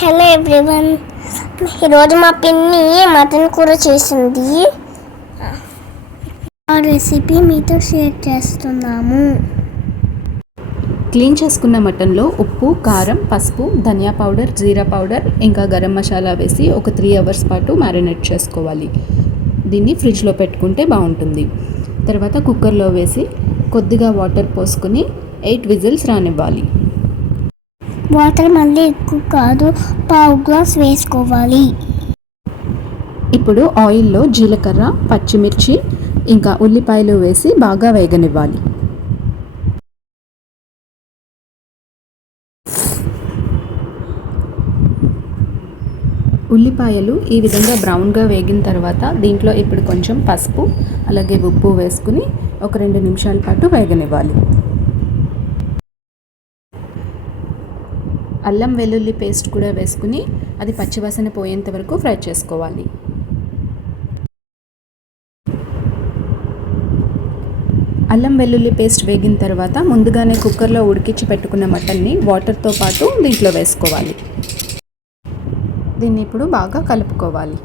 Hello everyone, ఈరోజు మా పిన్ని మటన్ కూర చేసింది. ఆ రెసిపీ మీతో షేర్ చేస్తున్నాము. క్లీన్ చేసుకున్న మటన్లో ఉప్పు, కారం, పసుపు, ధనియా పౌడర్, జీరా పౌడర్ ఇంకా గరం మసాలా వేసి ఒక 3 అవర్స్ పాటు మ్యారినేట్ చేసుకోవాలి. దీన్ని ఫ్రిడ్జ్లో పెట్టుకుంటే బాగుంటుంది. తర్వాత కుక్కర్లో వేసి కొద్దిగా వాటర్ పోసుకుని 8 విజిల్స్ రానివ్వాలి. వాటర్ మళ్ళీ ఎక్కువ కాదు, పావు గ్లాస్ వేసుకోవాలి. ఇప్పుడు ఆయిల్లో జీలకర్ర, పచ్చిమిర్చి ఇంకా ఉల్లిపాయలు వేసి బాగా వేగనివ్వాలి. ఉల్లిపాయలు ఈ విధంగా బ్రౌన్గా వేగిన తర్వాత దీంట్లో ఇప్పుడు కొంచెం పసుపు అలాగే ఉప్పు వేసుకుని ఒక 2 నిమిషాల పాటు వేగనివ్వాలి. అల్లం వెల్లుల్లి పేస్ట్ కూడా వేసుకుని అది పచ్చివాసన పోయేంత వరకు ఫ్రై చేసుకోవాలి. అల్లం వెల్లుల్లి పేస్ట్ వేగిన తర్వాత ముందుగానే కుక్కర్లో ఉడికించి పెట్టుకున్న మటన్ని వాటర్తో పాటు దీంట్లో వేసుకోవాలి. దీన్ని ఇప్పుడు బాగా కలుపుకోవాలి.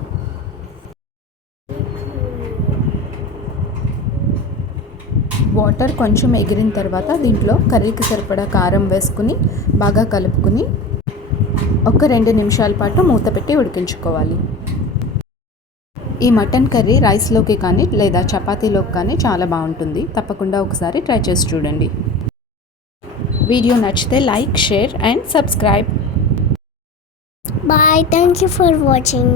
వాటర్ కొంచెం ఎగిరిన తర్వాత దీంట్లో కర్రీకి సరిపడా కారం వేసుకుని బాగా కలుపుకుని ఒక 2 నిమిషాల పాటు మూత పెట్టి ఉడికించుకోవాలి. ఈ మటన్ కర్రీ రైస్లోకి కానీ లేదా చపాతీలోకి కానీ చాలా బాగుంటుంది. తప్పకుండా ఒకసారి ట్రై చేసి చూడండి. వీడియో నచ్చితే like, share and subscribe. Bye, thank you for watching.